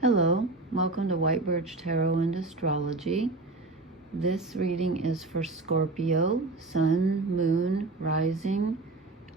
Hello, welcome to White Birch Tarot and Astrology. This reading is for Scorpio, Sun, Moon, Rising.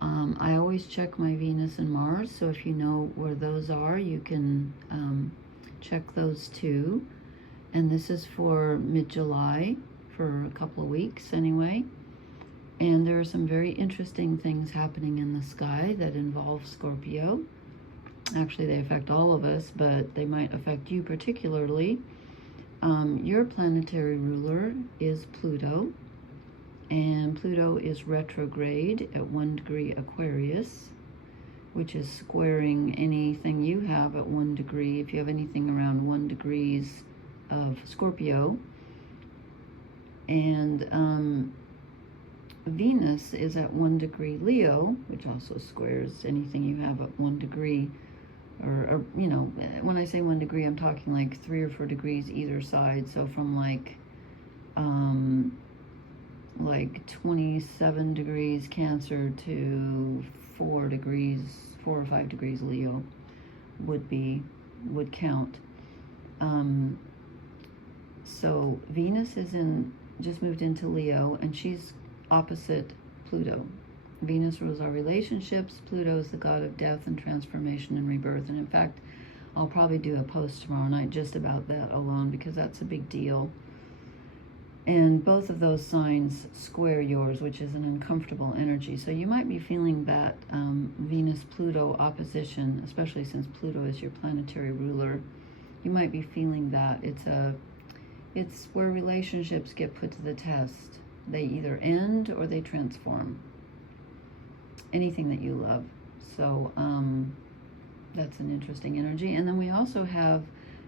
I always check my Venus and Mars, so if you know where those are, you can check those too. And this is for mid-July, for a couple of weeks anyway. And there are some very interesting things happening in the sky that involve Scorpio. Actually, they affect all of us, but they might affect you particularly. Your planetary ruler is Pluto, and Pluto is retrograde at 1 degree Aquarius, which is squaring anything you have at 1 degree. If you have anything around 1 degrees of Scorpio, and Venus is at 1 degree Leo, which also squares anything you have at 1 degree. Or, you know, when I say 1 degree, I'm talking like 3 or 4 degrees either side. So from like 27 degrees Cancer to 4 or 5 degrees Leo would count. So Venus just moved into Leo, and she's opposite Pluto. Venus rules our relationships. Pluto is the god of death and transformation and rebirth. And in fact, I'll probably do a post tomorrow night just about that alone, because that's a big deal. And both of those signs square yours, which is an uncomfortable energy. So you might be feeling that Venus-Pluto opposition, especially since Pluto is your planetary ruler. You might be feeling that it's where relationships get put to the test. They either end or they transform. Anything that you love. So that's an interesting energy. And then we also have,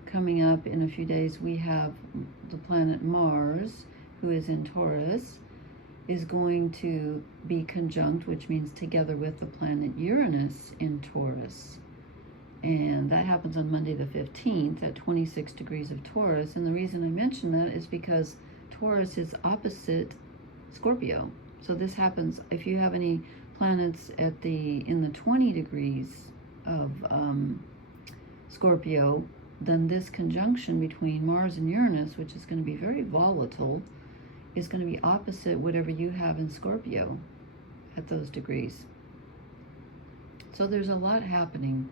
coming up in a few days, we have the planet Mars, who is in Taurus, is going to be conjunct, which means together with the planet Uranus in Taurus. And that happens on Monday the 15th at 26 degrees of Taurus. And the reason I mention that is because Taurus is opposite Scorpio. So this happens if you have any planets in the 20 degrees of Scorpio, then this conjunction between Mars and Uranus, which is going to be very volatile, is going to be opposite whatever you have in Scorpio at those degrees. So there's a lot happening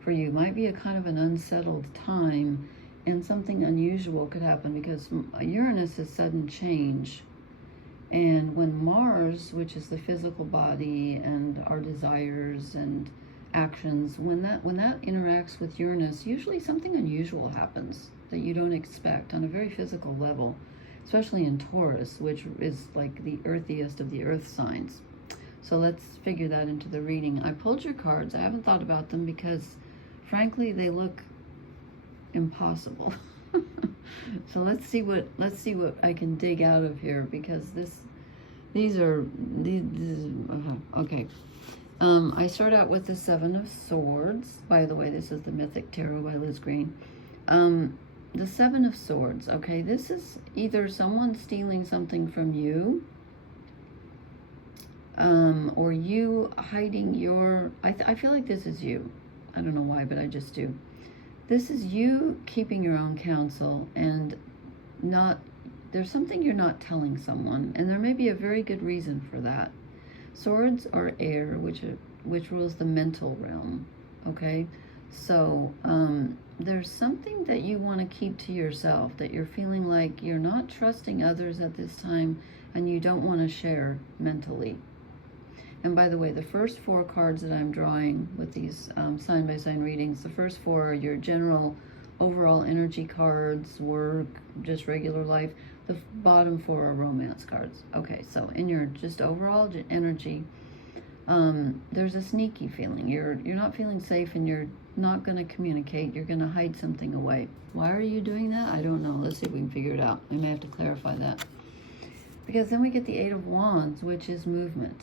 for you. It might be a kind of an unsettled time, and something unusual could happen, because Uranus is sudden change. And when Mars, which is the physical body and our desires and actions, when that interacts with Uranus, usually something unusual happens that you don't expect on a very physical level, especially in Taurus, which is like the earthiest of the earth signs. So let's figure that into the reading. I pulled your cards. I haven't thought about them because, frankly, they look impossible. So let's see what I can dig out of here, because these okay. I start out with the 7 of Swords. By the way, this is the Mythic Tarot by Liz Green. The 7 of Swords. Okay, this is either someone stealing something from you, or you hiding your. I feel like this is you. I don't know why, but I just do. This is you keeping your own counsel, and there's something you're not telling someone, and there may be a very good reason for that. Swords are air, which rules the mental realm, okay? So there's something that you want to keep to yourself, that you're feeling like you're not trusting others at this time, and you don't want to share mentally. And by the way, the first 4 cards that I'm drawing with these sign-by-sign readings, the first 4 are your general overall energy cards, work, just regular life. The bottom 4 are romance cards. Okay, so in your just overall energy, there's a sneaky feeling. You're not feeling safe, and you're not going to communicate. You're going to hide something away. Why are you doing that? I don't know. Let's see if we can figure it out. I may have to clarify that. Because then we get the 8 of Wands, which is movement.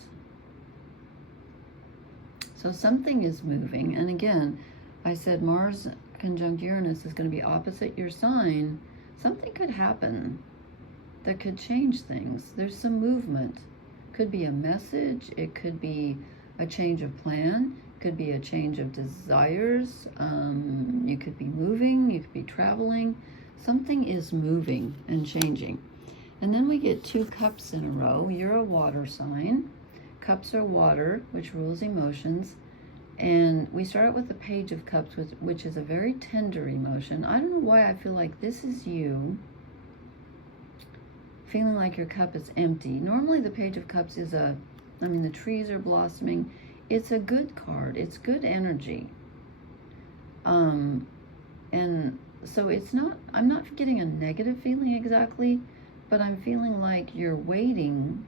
So something is moving. And again, I said Mars conjunct Uranus is going to be opposite your sign. Something could happen that could change things. There's some movement. Could be a message. It could be a change of plan. Could be a change of desires. You could be moving. You could be traveling. Something is moving and changing. And then we get 2 cups in a row. You're a water sign. Cups are water, which rules emotions. And we start out with the Page of Cups, which is a very tender emotion. I don't know why I feel like this is you feeling like your cup is empty. Normally the Page of Cups is the trees are blossoming. It's a good card. It's good energy. And so it's not, I'm not getting a negative feeling exactly, but I'm feeling like you're waiting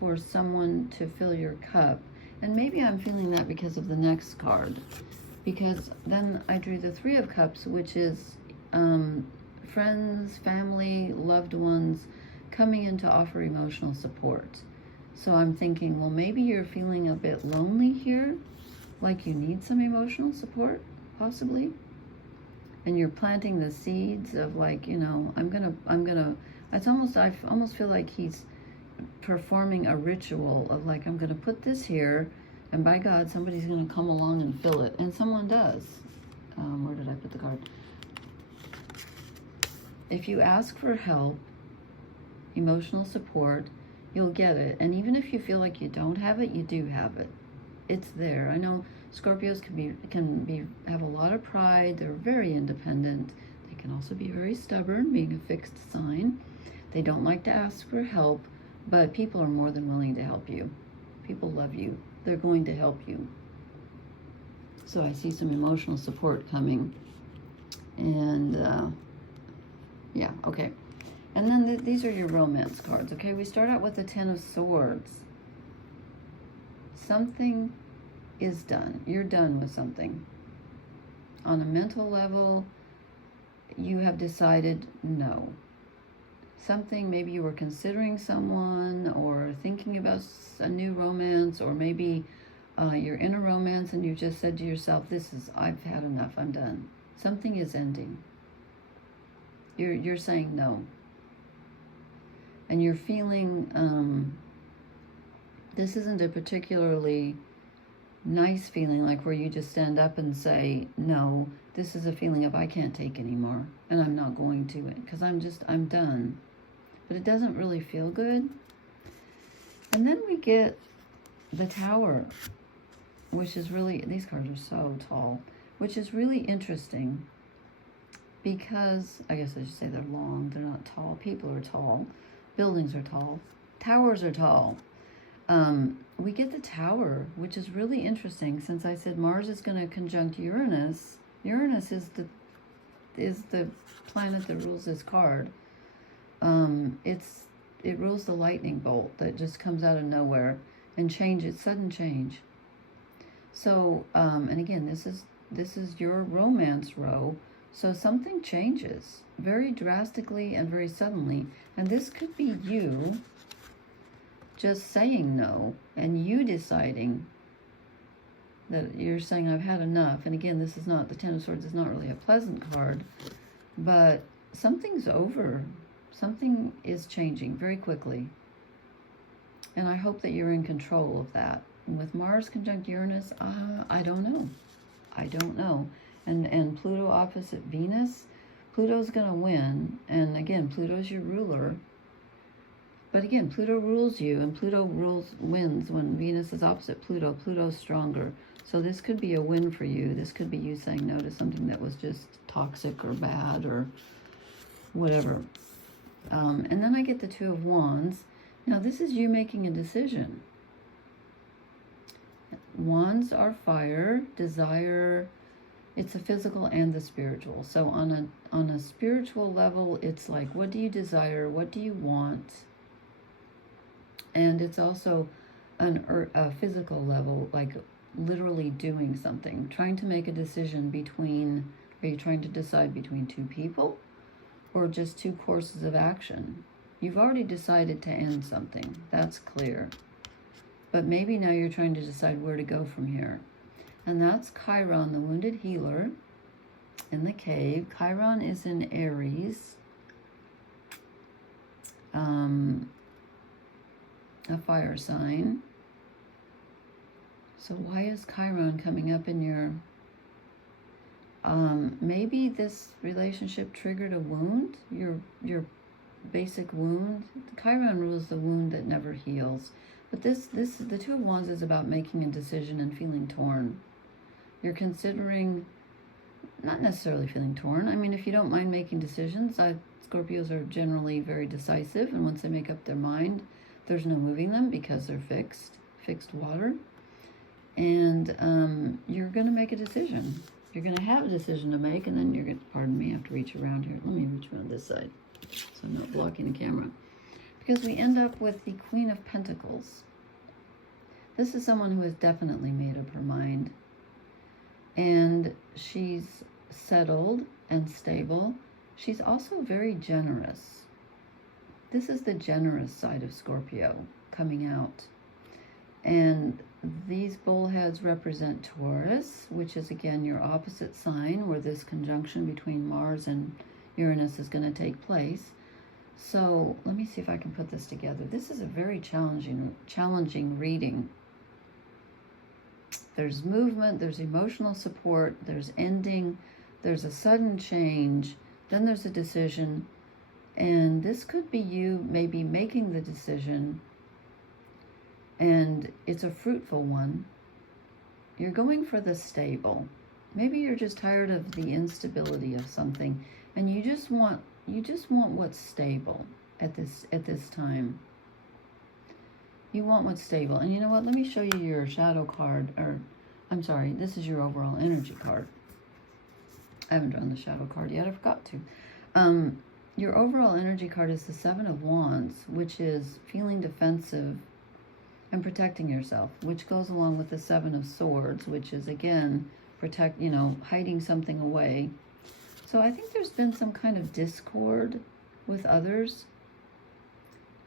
for someone to fill your cup. And maybe I'm feeling that because of the next card. Because then I drew the 3 of Cups, which is friends, family, loved ones coming in to offer emotional support. So I'm thinking, well, maybe you're feeling a bit lonely here, like you need some emotional support, possibly. And you're planting the seeds of like, you know, I almost feel like he's performing a ritual of like, I'm gonna put this here, and by God, somebody's gonna come along and fill it. And someone does. Where did I put the card? If you ask for help, emotional support, you'll get it. And even if you feel like you don't have it, you do have it. It's there. I know Scorpios have a lot of pride. They're very independent. They can also be very stubborn, being a fixed sign. They don't like to ask for help, but people are more than willing to help you. People love you. They're going to help you. So I see some emotional support coming. And yeah, okay. And then these are your romance cards, okay? We start out with the 10 of Swords. Something is done. You're done with something. On a mental level, you have decided no. Something, maybe you were considering someone or thinking about a new romance, or maybe you're in a romance and you just said to yourself, I've had enough, I'm done. Something is ending. You're saying no. And you're feeling, this isn't a particularly nice feeling, like where you just stand up and say no. This is a feeling of I can't take anymore, and I'm not going to it, because I'm done. But it doesn't really feel good. And then we get the Tower, which is really, these cards are so tall, which is really interesting because, I guess I should say they're long, they're not tall. People are tall. Buildings are tall. Towers are tall. We get the Tower, which is really interesting since I said Mars is going to conjunct Uranus. Uranus is the planet that rules this card. It rules the lightning bolt that just comes out of nowhere and changes, sudden change. So, and again, this is your romance row. So something changes very drastically and very suddenly. And this could be you just saying no, and you deciding that you're saying, I've had enough. And again, this is not, the 10 of Swords is not really a pleasant card, but something's over. Something is changing very quickly. And I hope that you're in control of that. And with Mars conjunct Uranus, I don't know. I don't know. And Pluto opposite Venus, Pluto's going to win. And again, Pluto's your ruler. But again, Pluto rules you, and Pluto wins when Venus is opposite Pluto. Pluto's stronger. So this could be a win for you. This could be you saying no to something that was just toxic or bad or whatever. And then I get the 2 of Wands. Now this is you making a decision. Wands are fire, desire. It's the physical and the spiritual. So on a spiritual level, it's like, what do you desire? What do you want? And it's also a physical level, like literally doing something, trying to make a decision between, are you trying to decide between 2 people or just 2 courses of action? You've already decided to end something. That's clear. But maybe now you're trying to decide where to go from here. And that's Chiron, the wounded healer in the cave. Chiron is in Aries. A fire sign. So why is Chiron coming up in your... maybe this relationship triggered a wound, your basic wound. Chiron rules the wound that never heals. But the Two of Wands is about making a decision and feeling torn. You're considering, not necessarily feeling torn. I mean, if you don't mind making decisions, Scorpios are generally very decisive, and once they make up their mind, there's no moving them because they're fixed water. And you're going to make a decision. You're going to have a decision to make, and then you're going to, pardon me, I have to reach around here. Let me reach around this side so I'm not blocking the camera. Because we end up with the Queen of Pentacles. This is someone who has definitely made up her mind. And she's settled and stable. She's also very generous. This is the generous side of Scorpio coming out. And these bullheads represent Taurus, which is again your opposite sign, where this conjunction between Mars and Uranus is going to take place. So let me see if I can put this together. This is a very challenging reading. There's movement, there's emotional support, there's ending, there's a sudden change, then there's a decision, and this could be you maybe making the decision, and it's a fruitful one. You're going for the stable. Maybe you're just tired of the instability of something, and you just want what's stable at this time. You want what's stable. And you know what? Let me show you your shadow card, or I'm sorry, this is your overall energy card. I haven't drawn the shadow card yet. I forgot to. Your overall energy card is the Seven of Wands, which is feeling defensive and protecting yourself, which goes along with the Seven of Swords, which is again hiding something away. So I think there's been some kind of discord with others.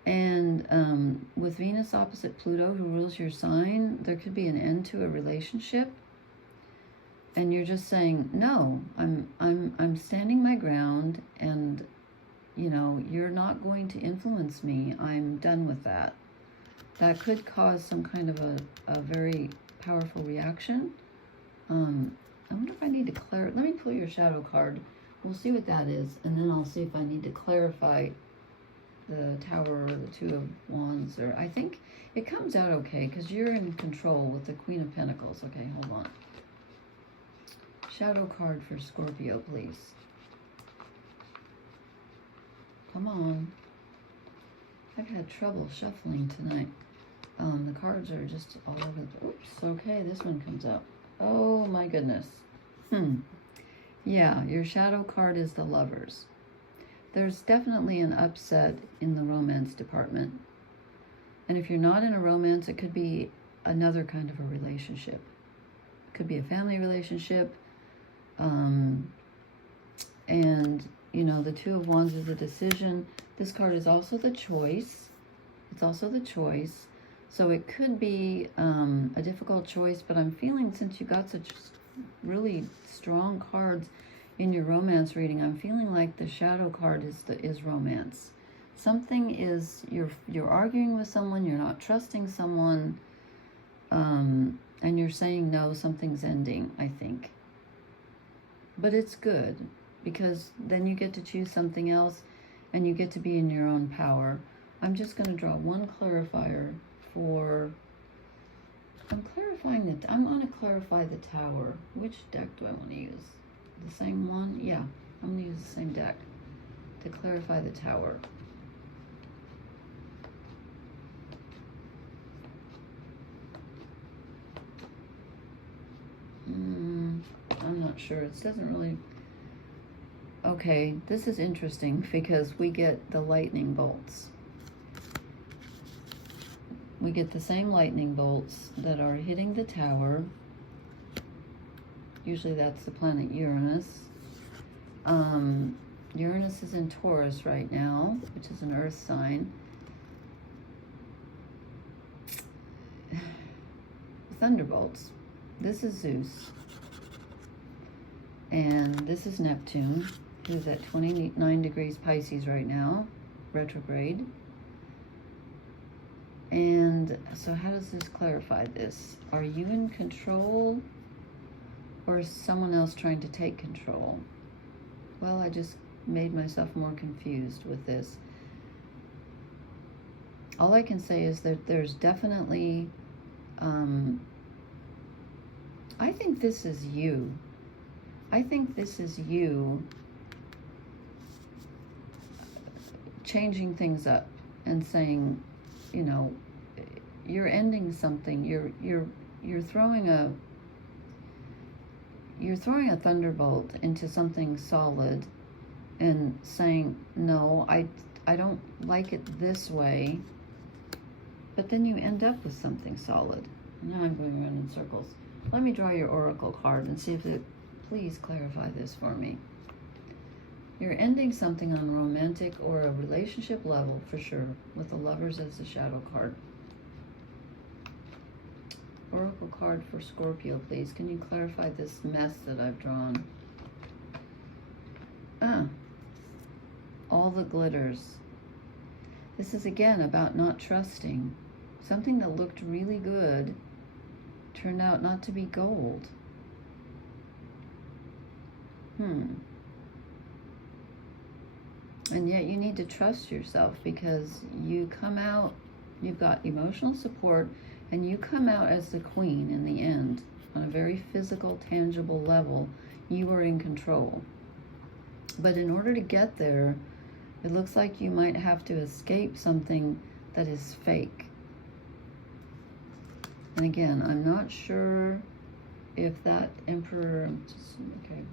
And with Venus opposite Pluto, who rules your sign, there could be an end to a relationship. And you're just saying, no, I'm standing my ground, and you're not going to influence me. I'm done with that. That could cause some kind of a very powerful reaction. I wonder if I need to clarify. Let me pull your shadow card. We'll see what that is, and then I'll see if I need to clarify the Tower or the Two of Wands. Or I think it comes out okay because you're in control with the Queen of Pentacles. Okay, hold on. Shadow card for Scorpio, please. Come on. I've had trouble shuffling tonight. The cards are just all over the... Oops, okay, this one comes out. Oh my goodness. Yeah, your shadow card is the Lovers. There's definitely an upset in the romance department. And if you're not in a romance, it could be another kind of a relationship. It could be a family relationship. And, the Two of Wands is a decision. This card is also the choice. It's also the choice. So it could be a difficult choice, but I'm feeling, since you got such really strong cards in your romance reading, I'm feeling like the shadow card is romance. Something is, you're arguing with someone, you're not trusting someone, and you're saying no, something's ending, I think. But it's good, because then you get to choose something else, and you get to be in your own power. I'm just going to draw one clarifier for... I'm going to clarify the Tower. Which deck do I want to use? The same one? Yeah, I'm going to use the same deck to clarify the Tower. I'm not sure. It doesn't really... Okay, this is interesting because we get the lightning bolts. We get the same lightning bolts that are hitting the Tower. Usually that's the planet Uranus. Uranus is in Taurus right now, which is an earth sign. Thunderbolts. This is Zeus. And this is Neptune, who's at 29 degrees Pisces right now, retrograde. And so how does this clarify this? Are you in control, or is someone else trying to take control? Well, I just made myself more confused with this. All I can say is that there's definitely, I think this is you. I think this is you changing things up and saying, you know, you're ending something. You're throwing a thunderbolt into something solid and saying, no, I don't like it this way. But then you end up with something solid. Now I'm going around in circles. Let me draw your oracle card and see if it, please clarify this for me. You're ending something on a romantic or a relationship level for sure, with the Lovers as the shadow card. Oracle card for Scorpio, please. Can you clarify this mess that I've drawn? All the glitters. This is again about not trusting. Something that looked really good turned out not to be gold. And yet you need to trust yourself, because you come out, you've got emotional support, and you come out as the queen in the end. On a very physical, tangible level, you are in control. But in order to get there, it looks like you might have to escape something that is fake. And again, I'm not sure if that Emperor, I'm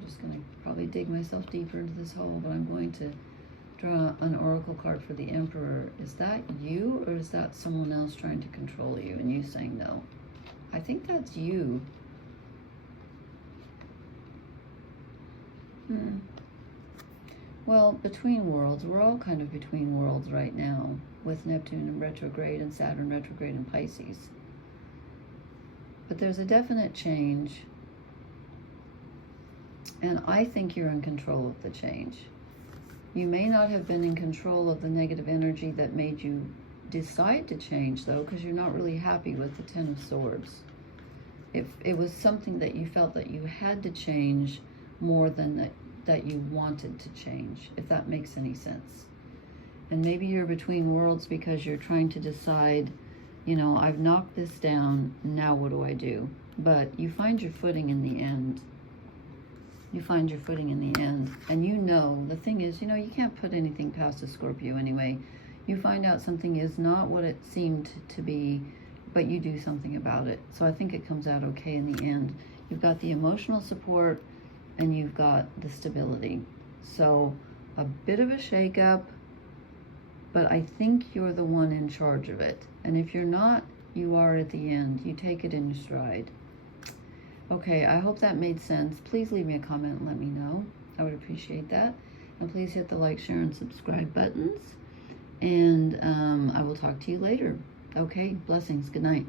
just going to probably dig myself deeper into this hole, but I'm going to draw an oracle card for the Emperor. Is that you, or is that someone else trying to control you and you saying no? I think that's you. Well, between worlds, we're all kind of between worlds right now, with Neptune in retrograde and Saturn retrograde in Pisces. But there's a definite change, and I think you're in control of the change. You may not have been in control of the negative energy that made you decide to change, though, because you're not really happy with the Ten of Swords. If it was something that you felt that you had to change more than that you wanted to change, if that makes any sense. And maybe you're between worlds because you're trying to decide, you know, I've knocked this down, now what do I do? But you find your footing in the end. You find your footing in the end. And you know, the thing is, you know, you can't put anything past a Scorpio anyway. You find out something is not what it seemed to be, but you do something about it. So I think it comes out okay in the end. You've got the emotional support and you've got the stability. So a bit of a shakeup, but I think you're the one in charge of it. And if you're not, you are at the end. You take it in your stride. Okay, I hope that made sense. Please leave me a comment and let me know. I would appreciate that. And please hit the like, share, and subscribe buttons. And I will talk to you later. Okay, blessings. Good night.